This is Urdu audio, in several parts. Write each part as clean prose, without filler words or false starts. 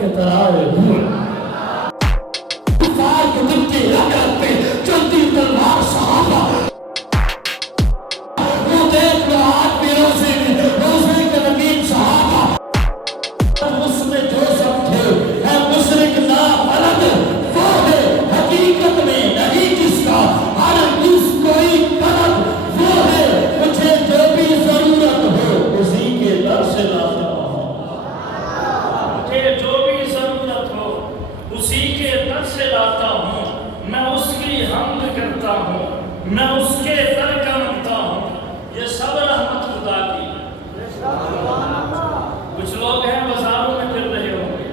کے ترائے ہوئے کفار کے مٹی رگڑ پہ چلتی تلوار صحابہ وہ دیکھ لو آج بھی روزے کے نبی صحابہ اس میں جو سب تھے ہے مشرک نا بلد وہ ہے حقیقت میں نہیں جس کا ہر جس کوئی طلب وہ ہے مجھے جو بھی ضرورت ہو اسی کے در سے لاتا ہوں مجھے جو بھی ضرورت ہو اسی کے در سے لاتا ہوں میں اس کی حمد کرتا ہوں میں اس کے در کا منتا ہوں یہ سب رحمت خدا کی کچھ لوگ ہیں بازاروں میں پھر رہے ہوں گے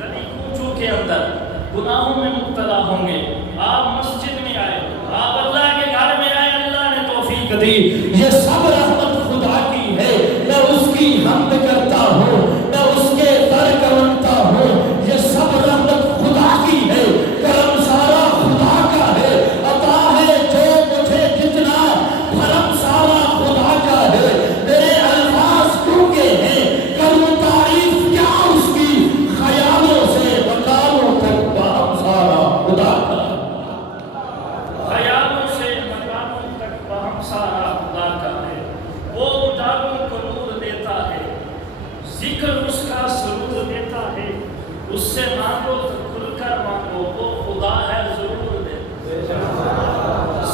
گلی کوچوں کے اندر گناہوں میں مبتلا ہوں گے آپ مسجد میں آئے آپ اللہ کے گھر میں آئے اللہ نے توفیق دی یہ سب رحمت خدا کی ہے میں اس کی حمد کرتا ہوں میں اس کے در کا منتا ہوں یہ سب رحمت خدا کی ہے کرم سارا خدا کا ہے عطا ہے جو مجھے جتنا کرم سارا خدا کا ہے میرے الفاظ ٹوٹے ہیں کروں تعریف کیا اس کی خیالوں سے مقاموں تک بہم سارا خدا کا خیالوں سے مقاموں تک بہم سارا خدا کا ہے وہ اجالوں کو نور دیتا ہے ذکر اس کا سرور دیتا ہے اس سے مانگو تو کھل کر مانگو وہ خدا ہے ضرور دے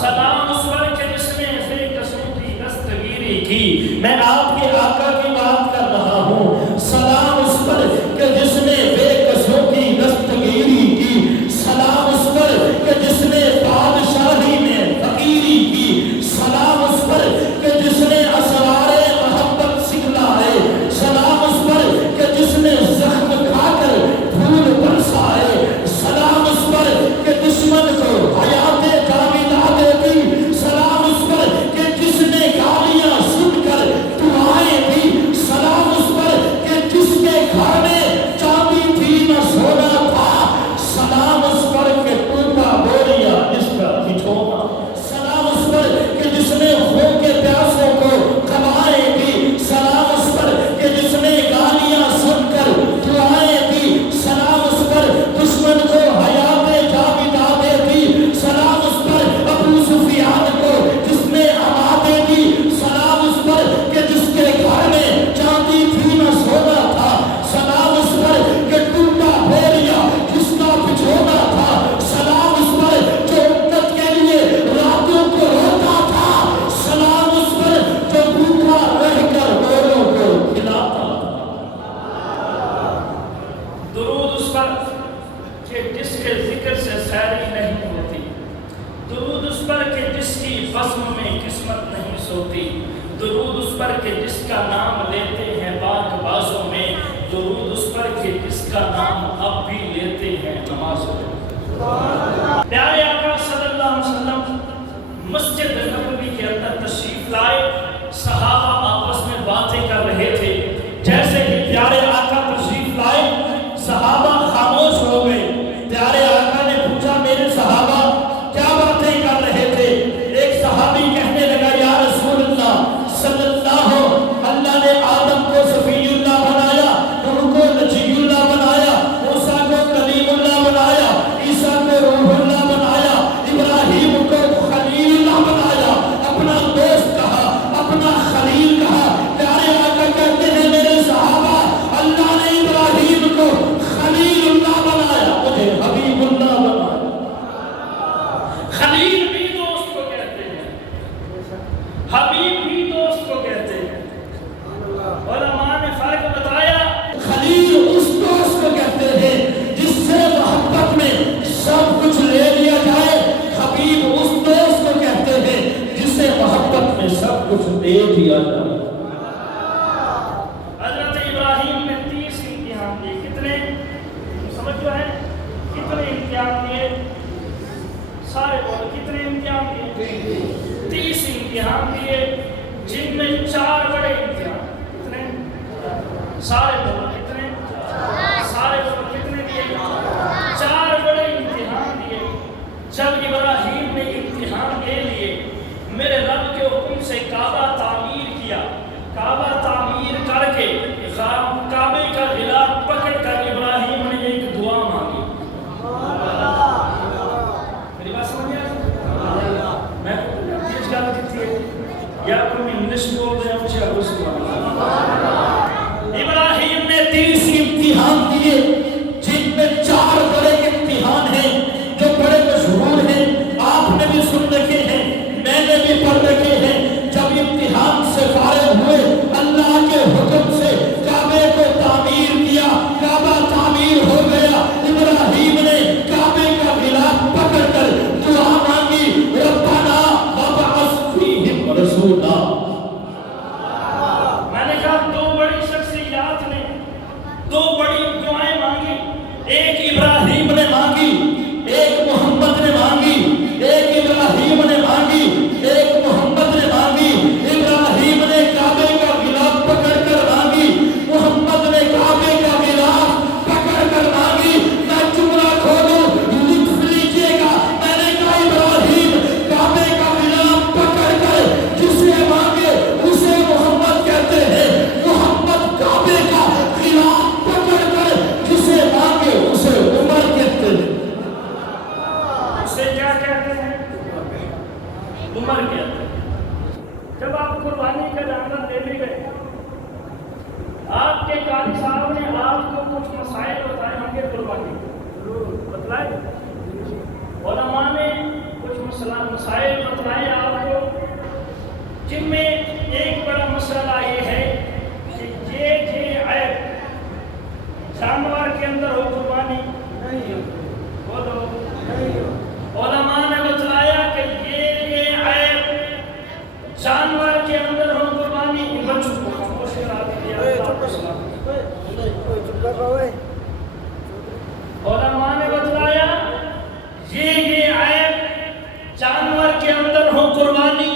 سلام اس پر کہ جس نے بے قسموں کی دستگیری کی میں آپ کے آقا کی بات کر رہا ہوں سلام اس پر کہ جس نے بے قصوں کی دستگیری کی سلام اس پر کہ جس نے بادشاہی میں فقیری کی سلام اس پر کہ جس نے اسرار محبت سکھلائے سلام اس پر کہ جس نے زخم کھا کر پھول برسائے سلام اس پر کہ دشمن کو حیات جاویدہ دے دی سلام اس پر کہ جس نے گالیاں سن کر دعائیں دی سلام اس پر کہ جس کے گھر میں چاندی تھی نہ سونا تھا سلام اس پر کہ ٹوٹا بوریا جس کا بچھونا سلام اس پر کہ جس نے خون کے پیاسوں کو کھوائیں دی سلام اس پر کہ جس نے گالیاں سن کر دعائیں دی سلام اس پر دشمن کو حیات جاویدہ دے دی سلام اس پر ابو سفیان کو جس نے امادیں دی سلام اس پر کہ جس کے گھر میں چاندی تھی نہ سونا تھا سلام اس پر کہ ٹوٹا بوریا جس کا بچھونا تھا سلام اس پر جو امت کے لیے راتوں کو روتا تھا سلام اس پر جو بھوکا رہ کر اوروں کو کھلاتا تھا درود اس پر کہ جس کے ذکر سے سیری نہیں ہوتی درود اس پر کہ جس کی بزم میں قسمت نہیں سوتی درود اس پر کہ جس کا نام لیتے ہیں پاک بازوں میں درود اس پر کہ جس کا نام اب بھی لیتے ہیں نمازوں میں پیارے آقا صلی اللہ علیہ وسلم مسجد نبوی کے اندر تشریف لائے صحابہ آپس میں باتیں کر رہے تھے جیسے ہی پیارے آقا تشریف لائے صحابہ خاموش ہو گئے پیارے آقا نے پوچھا میرے صحابہ کیا باتیں کر رہے تھے ایک صحابی کہنے لگا یا رسول اللہ صلی اللہ نے آدم کو صفی اللہ بنایا نوح کو نجی اللہ بنایا موسیٰ کو کلیم اللہ بنایا عیسیٰ کو روح اللہ بنایا ابراہیم کو خلیل اللہ بنایا اپنا دوست کہا اپنا خلیل کہا پیارے آقا کہتے ہیں میرے صحابہ اللہ نے ابراہیم کو خلیل اللہ بنایا مجھے حبیب اللہ بنایا خلیل بھی دوست کو کہتے ہیں حبیب بھی دوست کو کہتے ہیں علماء نے فرق بتایا خلیل اس دوست کو کہتے ہیں جس سے محبت میں سب کچھ لے لیا جائے حبیب اس دوست کو کہتے ہیں جس سے محبت میں سب کچھ دے دیا جائے حضرت ابراہیم نے 30 امتحان دیے کتنے سمجھو ہے کتنے امتحان دیے سارے بولو کتنے امتحان دیے 30 امتحان دیے جن میں 4 بڑے امتحان کتنے سارے بولو کتنے سارے بولو کتنے دیے 4 بڑے امتحان دیے جب ابراہیم نے امتحان دے لیے میرے رب کے حکم سے کعبہ تعمیر کیا کعبہ تعمیر کر کے کعبے کا غلاف پکڑ کر ابراہیم نے ایک ابراہیم نے مانگی، ایک محمد نے مانگی، ایک ابراہیم نے مانگی، ایک محمد نے مانگی۔ ابراہیم نے کعبے کا غلاف پکڑ کر مانگی، محمد نے کعبے کا غلاف پکڑ کر مانگی۔ میں جملہ کھولوں، لکھ لیجئے گا، میں نے کہا ابراہیم کعبے کا غلاف پکڑ کر جسے مانگے اسے محمد کہتے ہیں، محمد کعبے کا غلاف پکڑ کر جسے مانگے اسے عمر کہتے ہیں۔ اسے کیا کہتے ہیں؟ عمر کہتے ہیں۔ جب آپ قربانی کا جانور دے بھی گئے، آپ کے قاضی صاحب نے آپ کو کچھ مسائل بتائے ہوں گے قربانی بتلائے، علماء نے کچھ مسائل بتلائے آپ کو، جن میں ایک بڑا مسئلہ یہ ہے کہ یہ عیب جانور کے اندر ہو قربانی بولو۔ علماء نے بتلایا کہ یہ عیب جانور کے اندر ہو قربانی، بچوں کو خاموش کرا دیا۔ علماء نے بتلایا یہ عیب جانور کے اندر ہو قربانی،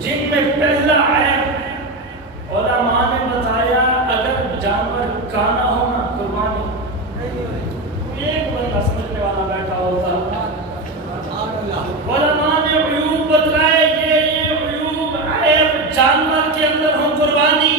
جن میں پہلا عیب علماء نے بتایا اگر جانور کانا ہونا قربانی، ایک بندہ سمجھنے والا بیٹھا ہوتا۔ علماء نے عیوب بتلائے، یہ عیوب عیب جانور کے اندر ہو قربانی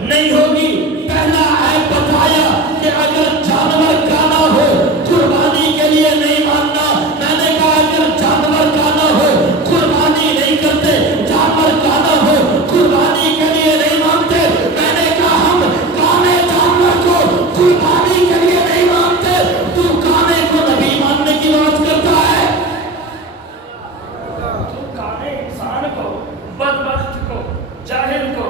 نہیں ہوگی۔ پہلا عیب بتایا کہ اگر جانور کانا ہو قربانی کے لیے نہیں ماننا۔ میں نے کہا اگر جانور کانا ہو قربانی نہیں کرتے، جانور کانا ہو قربانی کے لیے نہیں مانتے۔ میں نے کہا ہم کانے جانور کو قربانی کے لیے نہیں مانتے، تو کانے کو نبی ماننے کی بات کرتا ہے۔ تو کانے انسان کو، بدبخت کو، جاہل کو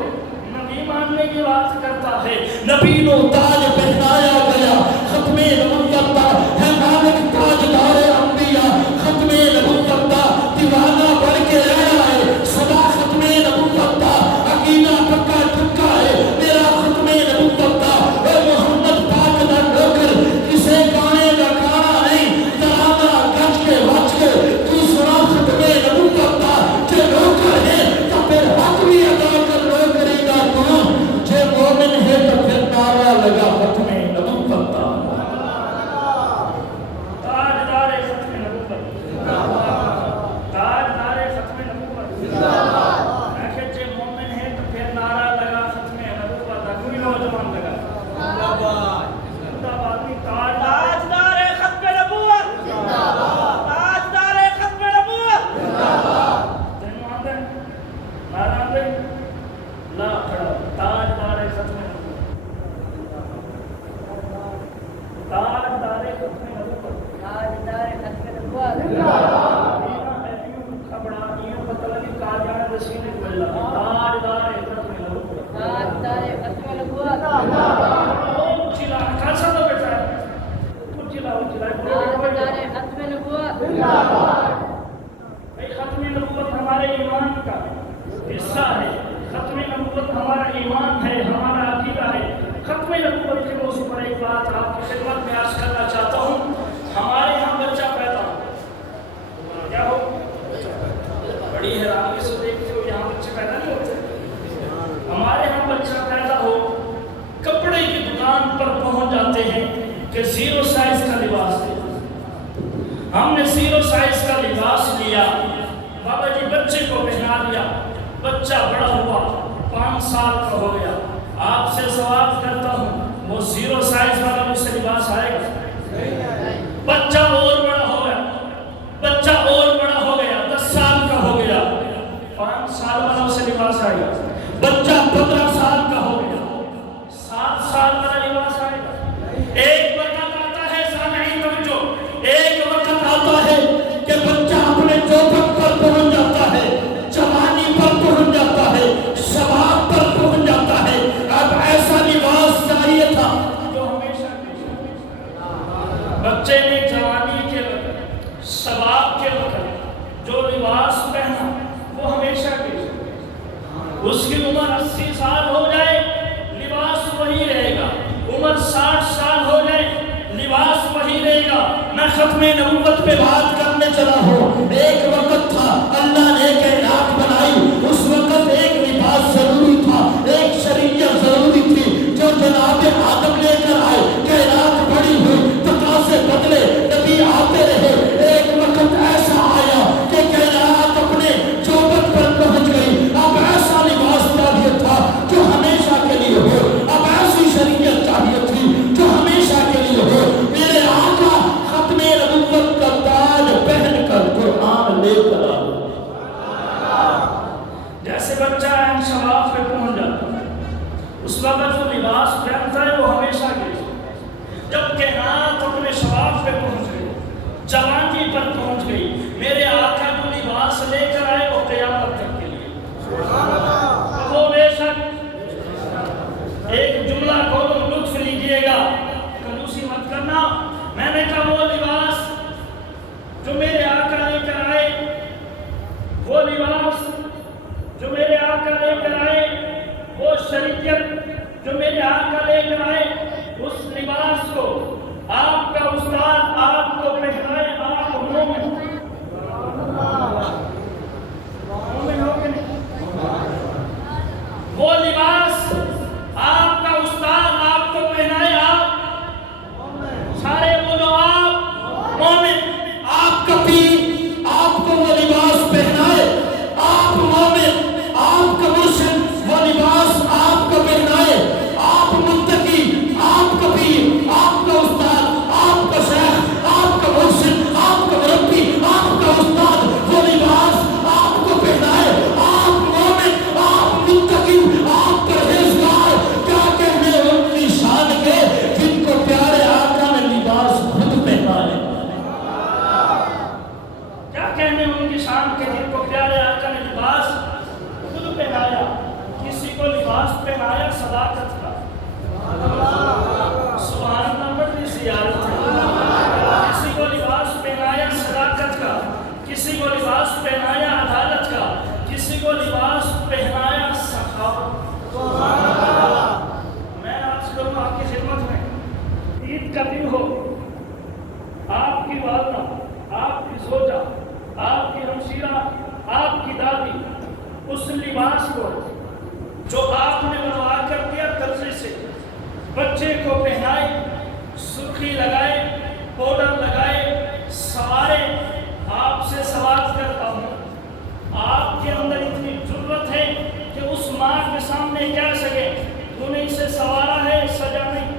نبی ماننے کی بات کرتا ہے۔ نبی نو تاج پہنایا گیا، ختم نبوت کا ہے مالک تاجدار انبیاء، ختم نبوت کا دیوانہ بڑھ کے رہا ہے، سدا ختم نبوت کا عقیدہ پکا ٹھکا ہے میرا ختم نبوت کا۔ اے محمد پاک دا نوکر، کسے گانے کا گانا نہیں، ترانہ گج کے بچ کے تو سنا ختم نبوت کا کہ نوکر ہے تو پھر حق بھی ادا کرنا کرے گا تو جے مومن ہے تو پھر نعرہ لگا ختم نبوت کا۔ تاجدار ختم نبوت، تاجدار ختم نبوت، میں کہ جے مومن ہے تو پھر نعرہ لگا ختم نبوت کا۔ کوئی نوجوان لگا زندہ باد نہیں، تاجدار ختم نبوت، تاجدار ختم نبوت، تینوں آتے ہیں نعرہ آتے ہیں لا کھڑا تاجدار ختم نبوت، تاجدار ختم نبوت، تاجدار ختم نبوت، کپڑا یہ پتہ لگی قاضیان رسینے کو اللہ تاجدار ختم نبوت، تاجدار ختم نبوت، چلا کیسا تو بیٹھا ہے کچھ چلا تاجدار ختم نبوت۔ بھئی ختم نبوت ہمارے ایمان کا حصہ ہے، ختم نبوت ہمارا ایمان ہے، ہمارا عقیدہ ہے۔ ختم نبوت کے موضوع پر ایک بات آپ کی خدمت میں عرض کرنا چاہتا ہوں۔ ہمارے یہاں بچہ پیدا ہو کیا ہو، بڑی حیرانی سے دیکھتے ہو یہاں بچے پیدا نہیں ہوتے۔ ہمارے یہاں بچہ پیدا ہو کپڑے کی دکان پر پہنچ جاتے ہیں کہ 0 سائز کا لباس دے۔ ہم نے 0 سائز کا لباس لیا، بابا جی بچے کو پہنا دیا، بچہ بڑا ہوا 5 سال کا ہو گیا۔ آپ سے سوال کرتا ہوں وہ 0 سائز والا مجھ سے لباس آئے گا؟ بچہ اور بڑا ہو گیا، بچہ اور بڑا ہو گیا، 10 سال کا ہو گیا، 5 سال والا مجھ سے لباس آئے گا؟ بچہ 15 سال کا ہو گیا، 7 سال والا لباس آئے گا؟ ایک وقت آتا ہے سامعین توجہ، ایک وقت آتا ہے کہ بچہ اپنے چوکھٹ پر پہنچ جاتا ہے، جوانی پر پہنچ جاتا ہے، شباب پر پہنچ جاتا ہے۔ اب ایسا لباس چاہیے تھا جو ختم نبوت پہ بات کرنے چلا ہوں. ایک وقت تھا اللہ نے کائنات بنائی، اس وقت ایک لباس ضروری تھا، ایک شریعت ضروری تھی جو جناب آدم لے کر آئے. کائنات بڑی ہوئی، تقاضے بدلے، نبی آتے رہے. ایک وقت ایسا آیا کہ کائنات اپنے جوبت پر پہنچ گئی. اب ایسا لباس چاہیے تھا جو ہمیشہ کے لیے ہو، اب ایسی شریعت چاہیے تھی جو ہمیشہ کے لیے ہو. میرے آقا ختم نبوت کا تاج پہن کر قرآن لے کر آئے. جیسے بچہ شباب پہ پہنچ جاتا ہے، اس وقت جو لباس پہنتا ہے وہ ہمیشہ کے لیے. جب کائنات اپنے شباب پہ پہنچ گئی، جوانی پر پہنچ گئی، میرے آقا جو لباس لے کر آئے وہ قیامت تک کے لیے. وہ بے شک ایک جملہ کو لطف لیجئے گا، کنجوسی مت کرنا. میں نے کہا وہ لباس جو میرے آقا لے کر آئے، وہ لباس جو میرے آقا لے کر آئے، وہ شریعت جو میرے آقا لے کر آئے، اس لباس کو آپ کا استاد آپ کو پہنائے. آپ مومن ہو کہ نہیں؟ وہ لباس آپ کا استاد آپ کو پہنائے، آپ سارے بولو آپ مومن. آپ کا پیر آپ کو وہ لباس پہنائے، آپ مومن. آپ کا مرشد وہ لباس آپ کو پہنائے، آپ متقی، آپ کا پیر، آپ کا استاد، آپ کا شیخ، آپ کا مرشد، آپ کا مربی، آپ کا استاد وہ لباس آپ کو پہنائے. آپ مومن، آپ متقی، آپ پرہیزگار. کیا کہنے ان کی شان کے جن کو پیارے آقا نے لباس خود پہنائے. کیا کہنے ان کی شان کے جن کو پیارے آقا نے لباس خود پہنایا. کسی کو لباس پہنایا صداقت کا، سبحان اللہ بڑی زیارت ہے. کسی کو لباس پہنایا صداقت کا، کسی کو لباس پہنایا عدالت کا، کسی کو لباس پہنایا سخاوت. میں آج کروں آپ کی خدمت میں، عید کا دن ہو، آپ کی والدہ، آپ کی زوجہ، آپ کی ہمشیرہ، آپ کی دادی اس لباس کو جو آپ نے بنوا کر دیا درزی سے بچے کو پہنائے، سرخی لگائے، پاؤڈر لگائے، سوارے. آپ سے سوال کرتا ہوں، آپ کے اندر اتنی جرت ہے کہ اس ماں کے سامنے کہہ سکے تو نے اسے سوارا ہے، سجا نہیں.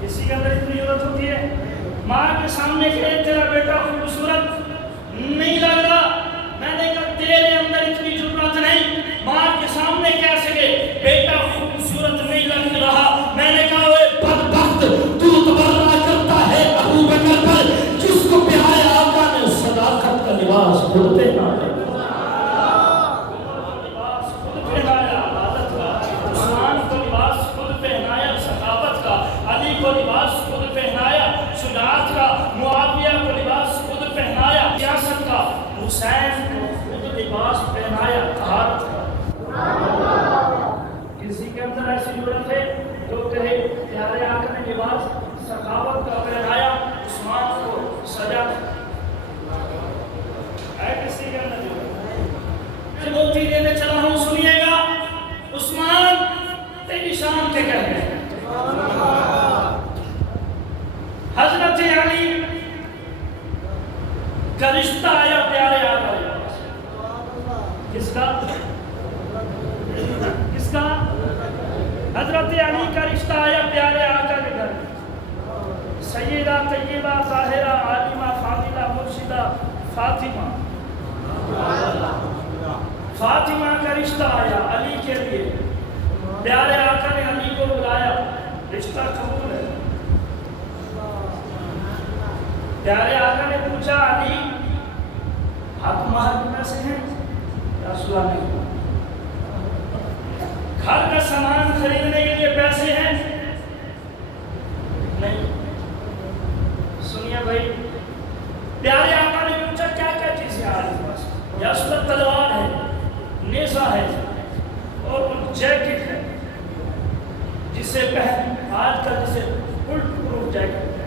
کسی کے اندر اتنی جرت ہوتی ہے ماں کے سامنے کہے تیرا بیٹا خوبصورت نہیں لگ رہا. میں نے کہا تیرے اندر اتنی جرت نہیں ماں کے سامنے کہہ سکے بیٹا خوبصورت نہیں لگ رہا. میں نے کہا وہ بدبخت تو تبرہ کرتا ہے ابو بکر پر جس کو پیارے آقا نے صداقت کا لباس خود پہنایا. لباس خود پہنایا عادت کا، عثمان کو لباس خود پہنایا سخاوت کا، علی کو لباس خود پہنایا شجاعت کا، معاویہ کو لباس خود پہنایا سیاست کا، حسین کو خود لباس پہنایا طہارت کا. کسی کے اندر ایسی ضرورت ہے جو کہے پیارے آقا نے لباس سخاوت کا پہنایا، عثمان کو سجا ہے. کسی کے اندر میں بولتی دینے چلا ہوں، سنیے گا. عثمان تیری شان کے کہتے ہیں. حضرت علی کا رشتہ آیا پیارے آقا کے پاس. کس کا؟ کس کا؟ حضرت علی کا رشتہ آیا پیارے آقا کے گھر. سیدہ طیبہ طاہرہ عالمہ فاضلہ مرشدہ فاطمہ کا رشتہ آیا علی کے لیے. پیارے آقا نے علی کو بلایا، رشتہ قبول ہے. پیارے آقا نے پوچھا علی حق مہر کے پیسے ہیں؟ یا سلا نہیں. گھر کا سامان خریدنے کے لیے پیسے ہیں؟ نہیں. سنیے بھائی، پیارے آقا نے پوچھا کیا کیا چیزیں آ رہی پاس؟ یا سلا تلوار ہے، نیزہ ہے اور جیکٹ ہے جسے پہن آج کل جسے بلٹ پروف جیکٹ ہے.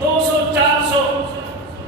200 400।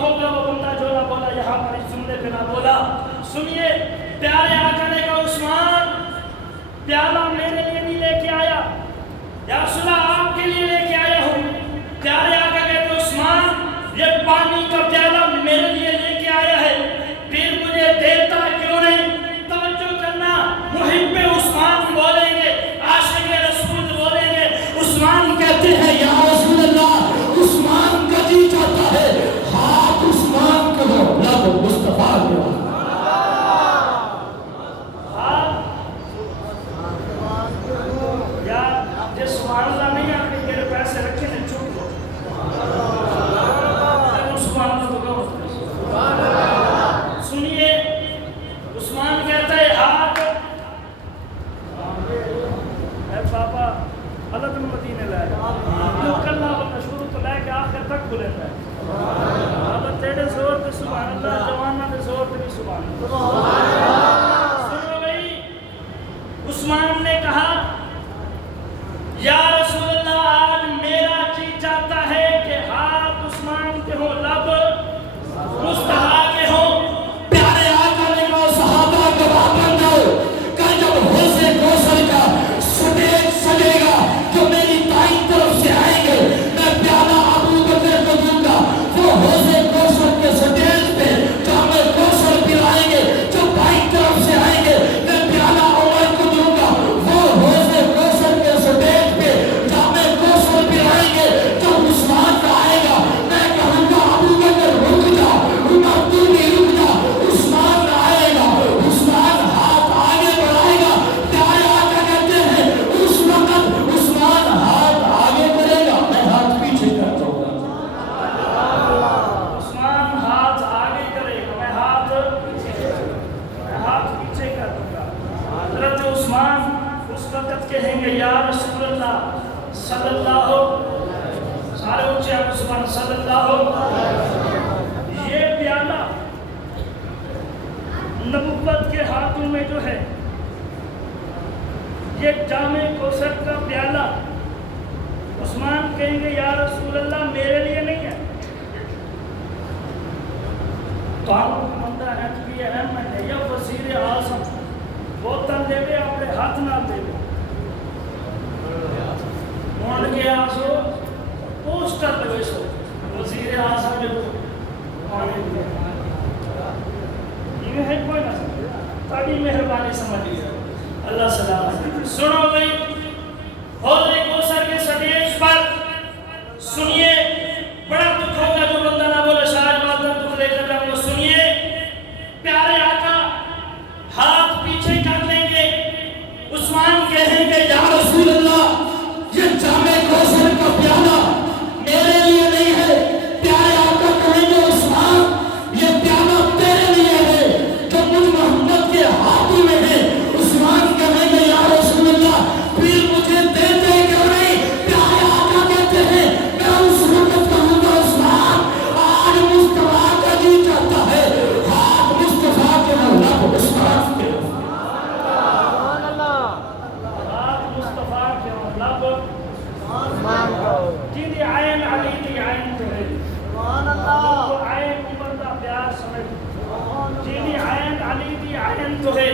ہوگا وہ بندہ جو نہ بولا یہاں پر اس جملے پہ نہ بولا. سنیے پیارے آقا نے کہا عثمان پیالہ میرے لیے نہیں لے کے آیا, یا رسول اللہ آپ کے لیے لے کے آیا ہوں. پیارے آقا کہتے عثمان یہ پانی کا پیالہ میرے لیے لے کے آیا ہے, پھر مجھے دیتا کیوں نہیں؟ توجہ کرنا, محب عثمان بولیں گے, عاشق رسول بولیں گے. عثمان کہتے ہیں یا رسول اللہ, عثمان کا جی چاہتا ہے ہاتھ عثمان کو دو, لب مصطفیٰ کے ہاتھ. یا یہ سبحان اللہ نہیں آپ نے میرے پیسے رکھے ہیں چپ لو. سبحان اللہ تو کہو. سنیے عثمان کہتا ہے ہاتھ اے پاپا حضرت مدینے لائے جو کلہ بندہ شروع تو لائے کہ آخر تک کھلے ہے. حضرت تیرے زور تے سبحان اللہ, جوانہ دے زور تے بھی سبحان اللہ. سنو بھئی عثمان نے کہا یا رسول اللہ آج میرا جی چاہتا ہے کہ ہاتھ عثمان کے ہوں, لب مصطفیٰ کے ہوں. پیارے آقا نے کہا صحابہ گواہ بن جاؤ, کہ جب حوض کوثر کا سٹیج سجے گا جو میری دائیں طرف سے آئیں گے, میں پیالہ ابو بکر کو دوں گا. وہ حوض کوثر کے سٹیج پہ جامع کوثر پلائیں گے, جو بائیں طرف سے آئیں گے میں پیالہ عمر کو دوں گا. وہ حوض کوثر کے سٹیج پہ جامع کوثر پلائیں گے, جو عثمان کا آئے گا میں کہوں گا ابو بکر رک جا, عمر تو بھی رک جا. عثمان کا آئے گا, عثمان ہاتھ آگے بڑھائے گا. پیارے آقا کہتے ہیں اس وقت عثمان ہاتھ آگے کرے گا, میں ہاتھ پیچھے کر دوں گا. عثمان ہاتھ آگے کرے گا, میں ہاتھ پیچھے کر دوں گا. حضرت عثمان اس وقت کہیں گے یا رسول اللہ صلی اللہ, سارے اونچے آپ عثمان صلی اللہ, یہ پیالہ نبوت کے ہاتھوں میں جو ہے, یہ جامع کوثر کا پیالہ, عثمان کہیں گے یا رسول اللہ میرے لیے نہیں ہے, تو آپ بندہ ایچ پی ایم ہے یا وزیر اعظم بوتل دے دے اپنے ہاتھ نہ دے دے مون کے آسو پوسٹر لگے سو وزیر اعظم جو پانی دے یہ ہے کوئی نہ تاکہ مہربانی سمجھ لیا اللہ سلام. سنو بھئی حوض کوثر کے سٹیج پر سنیے, بڑا دکھ ہوگا جو بندہ نہ بولے شاید بات دکھ لے کر جاؤں گا. سنیے پیارے آقا ہاتھ پیچھے کر لیں گے, عثمان کہیں گے یا رسول اللہ یہ جامع کوثر کا پیالہ میرے لیے نہیں ہے. پیارے آقا کہیں گے عثمان یہ پیالہ تیرے لیے ہے جو مجھ محمد کے ہاتھوں میں ہے. عثمان کہیں گے یا رسول اللہ پھر مجھے دیتے کیوں نہیں؟ پیارے آقا کہتے ہیں میں اس وقت کہوں گا عثمان آج مصطفیٰ کا جی چاہتا ہے ہاتھ مصطفیٰ کے ہوں, لب عثمان کے ہوں. جیدی عین علی دی عین تو ہے, وہ عین عمر دا پیار سمجھ, جیدی عین علی دی عین تو ہے,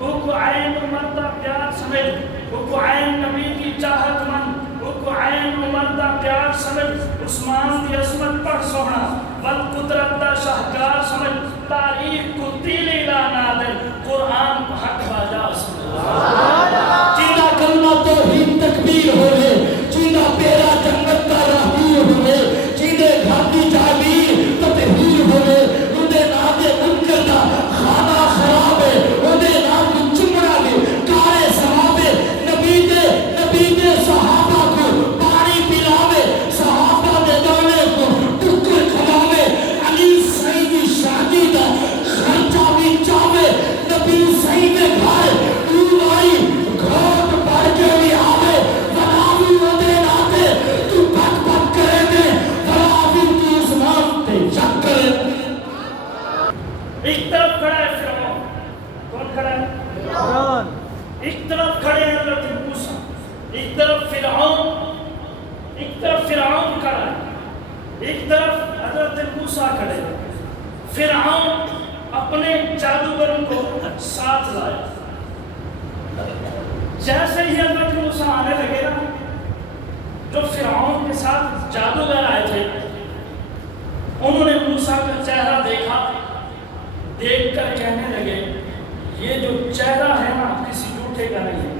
وہ عین عمر دا پیار سمجھ, وہ عین نبی کی چاہت من, وہ عین عمر دا پیار سمجھ. عثمان دی عظمت پر سونا بل قدرت دا شاہکار سمجھ, تاریخ کو تیلی لا نادر, قرآن کو حق باجا سمجھ. جینا کلمہ توحید تکبیر ہوئے, جینا پیرا جنت کا راہی ہوئے, جینے گھاٹی تعبیر تطہیر ہوئے, انہیں نادے منکر دا خانہ خراب ہے, انہیں نام چمڑا دے کارے صحابے, نبی دے صحابہ کو پانی پلاوے, صحابہ دے دانے کو ٹکر کھلاوے, علی سیدی شادی دا خرچہ بھی چاوے, نبی سید گھائے دوبائی گھوٹ پڑ کے بھی آوے, بناوی ودے ناتے تو پک پک کرے دے, بناوی تو عثمان تے چک کرے. ایک طرف کھڑا ہے فرعون, کون کھڑا ہے؟ فرعون. ایک طرف کھڑے ہیں حضرت موسیٰ, ایک طرف فرعون کھڑا ہے, ایک طرف حضرت موسیٰ کھڑے، فرعون اپنے جادوگروں کو ساتھ لایا. جیسے ہی حضرت موسیٰ آنے لگے نا، جو فرعون کے ساتھ جادوگر آئے تھے انہوں نے موسیٰ کا چہرہ دیکھا، دیکھ کر کہنے لگے یہ جو چہرہ ہے نا کسی جھوٹے کا نہیں ہے.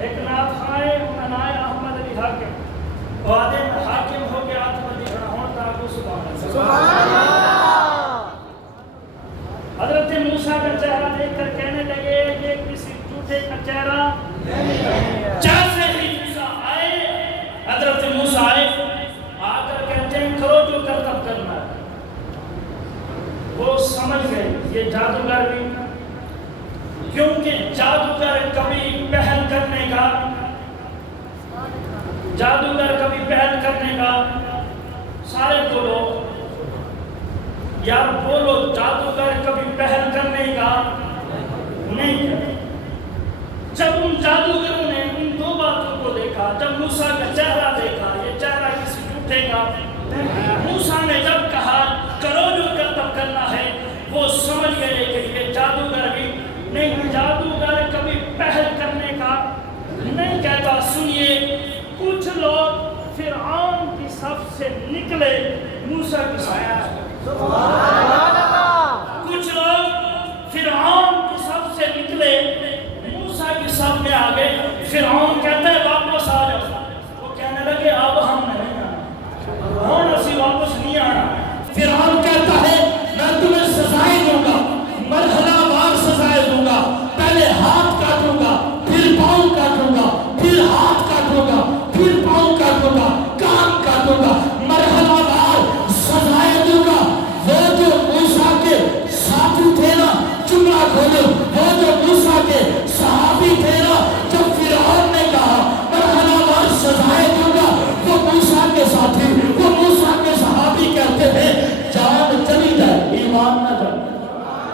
ایک نات خائے منائے احمد علی حاکم وعدے میں حاکم ہو کے آتمدی بڑا ہون تاکو سبحان اللہ. حضرت موسیٰ کا چہرہ دیکھ کر کہنے لگے یہ کسی جھوٹے کا چہرہ نہیں ہے. جیسے ہی موسیٰ آئے، حضرت موسیٰ آئے، آ کر کہتے ہیں کرو جو کرتب کرنا ہے. وہ سمجھ گئے یہ جادوگر بھی، کیونکہ جادوگر کبھی پہل کرنے کا سارے بولو یار بولو، جادوگر کبھی پہل کرنے کا نہیں کرتے. جب ان جادوگروں نے ان دو باتوں کو دیکھا، جب موسیٰ کا چہرہ دیکھا، یہ چہرہ کسی جھوٹے کا، موسیٰ نے جب کہا کرو جو کرتب کرنا ہے، وہ سمجھ گئے کہ یہ جادوگر بھی نہیں، جادوگر کبھی پہل کرنے کا نہیں کہتا. سنیے، کچھ لوگ فرعون کی صف سے نکلے موسیٰ کی صف، کچھ لوگ فرعون کی صف سے نکلے موسیٰ کی صف میں آگے. فرعون کہتا ہے واپس آ جاؤ، وہ کہنے لگے اب ہم نہیں آنا، ہم اسی واپس نہیں آنا. فرعون کہتا ہے میں تمہیں سزائیں دوں گا، مرحلہ وار سزائیں دوں گا. پہلے ہاتھ کاٹوں گا، پھر پاؤں کاٹوں گا، پھر ہاتھ کاٹوں گا، پھر پاؤں کاٹوں گا، کان کاٹوں گا، مرحلہ وار سزائیں دوں گا. وہ جو موسیٰ کے ساتھی تھے نا، جملہ کھولو، وہ جو موسیٰ کے صحابی تھے نا، جب فرعون نے کہا مرحلہ وار سزائیں دوں گا، وہ موسیٰ کے ساتھی، وہ موسیٰ کے صحابی کہتے ہیں جان چلی جائے ایمان نہ جائے.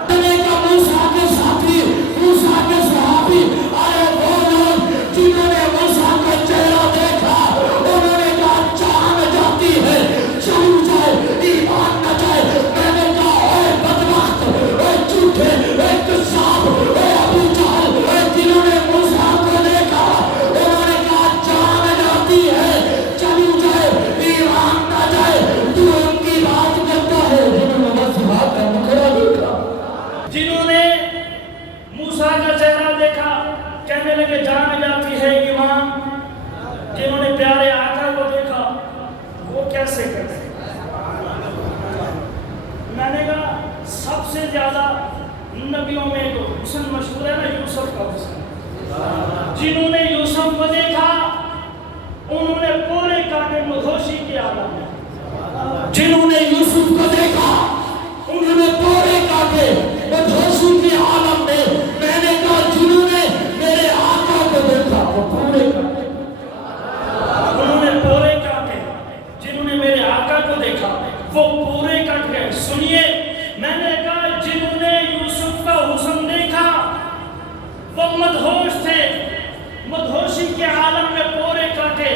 چلے گا موسیٰ کے ساتھی، موسیٰ کے صحابی، آئے وہ لوگ جنہوں نے موسیٰ کا چہرہ دیکھا، انہوں نے کہا جان جاتی ہے چلی جائے ایمان نہ جائے. میں نے کہا اے بدبخت، اے جھوٹے، اے کذاب، اے ابو جہل، اے جنہوں نے موسیٰ کو دیکھا انہوں نے کہا جان جاتی ہے چلی جائے ایمان نہ جائے. تو ان کی بات کرتا ہے جنہوں نے موسیٰ کا مکھڑا دیکھا، جنہوں نے موسیٰ کا چہرہ دیکھا کہنے لگے جان جاتی ہے ایمان. جنہوں نے پیارے آقا کو دیکھا وہ کیسے کرتے. میں نے کہا سب سے زیادہ نبیوں میں جو حسن مشہور ہے نا، یوسف کا حسن. جنہوں نے یوسف کو دیکھا انہوں نے پورے کاٹے مدہوشی کی عالم میں. جنہوں نے یوسف کو دیکھا انہوں نے پورے کاٹے مدہوشی کی عالم میں. میں نے کہا جنہوں نے میرے آقا کو دیکھا وہ پورے کاٹے، انہوں نے پورے کاٹے. جنہوں نے میرے آقا کو دیکھا وہ پورے کٹ گئے. سنیے، میں نے کہا جنہوں نے یوسف کا حسن دیکھا وہ مدہوش تھے، مدہوشی کے عالم میں پورے کاٹے.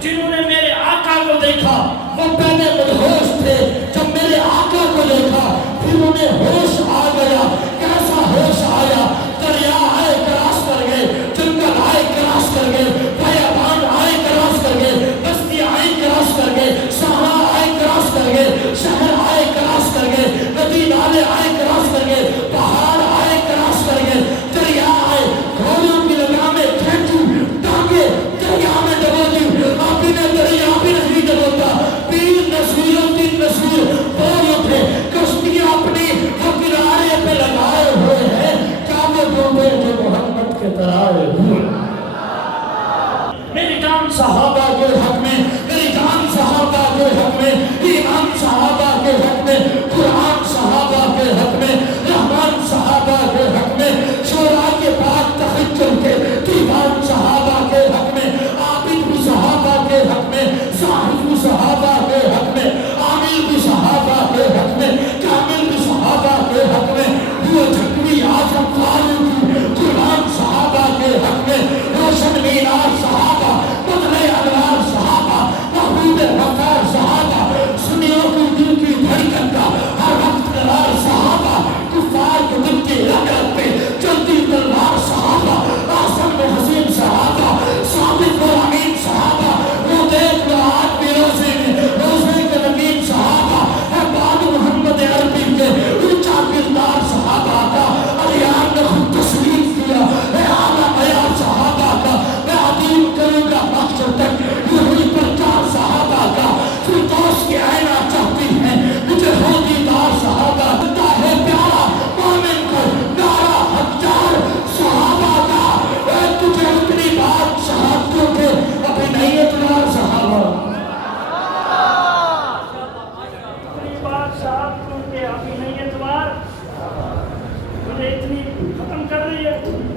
جنہوں نے میرے آقا کو دیکھا وہ پہلے مدہوش تھے، جب میرے آقا کو دیکھا پھر انہیں ہوش آ گیا. کیسا ہوش آیا؟ دریا آئے کراس کر گئے، جنگل آئے کراس کر گئے، بیابان آئے کراس کر گئے، بستی آئے کراس کر گئے، صحرا آئے کراس کر گئے، شہر آئے کراس کر گئے، ندی نالے آئے کراس کر گئے، پہاڑ آئے کراس کر گئے، دریا آئے، گھوڑوں کی لگامیں کھینچی، ٹانگیں دریا میں ڈبو دی. آپی نے دریا بھی نہیں ڈبوتا. 3 نسلوں 3 نسل بول اٹھے، کشتیاں اپنی وہ کنارے پہ لگائے ہوئے ہیں. کیا وہ ڈوبے جو محمد کے ترائے ہوئے. میری جان صحابہ کے حق میں، میری جان صحابہ کے حق میں، ایمان صحابہ کے حق میں، قرآن صحابہ کے حق میں، رحمان صحابہ کے حق میں، شورا کے بعد تحجر کے دیوان صحابہ کے حق میں، عابد بھی صحابہ کے حق میں، زاہد بھی صحابہ کے حق میں، عامل بھی صحابہ کے حق میں، کامل بھی صحابہ کے حق میں، وہ جھکڑی آزم قارن کی قرآن صحابہ کے حق میں، روشن مینار صحابہ، بدلے انوار صحابہ، محبوب وفا ختم کر رہی ہے.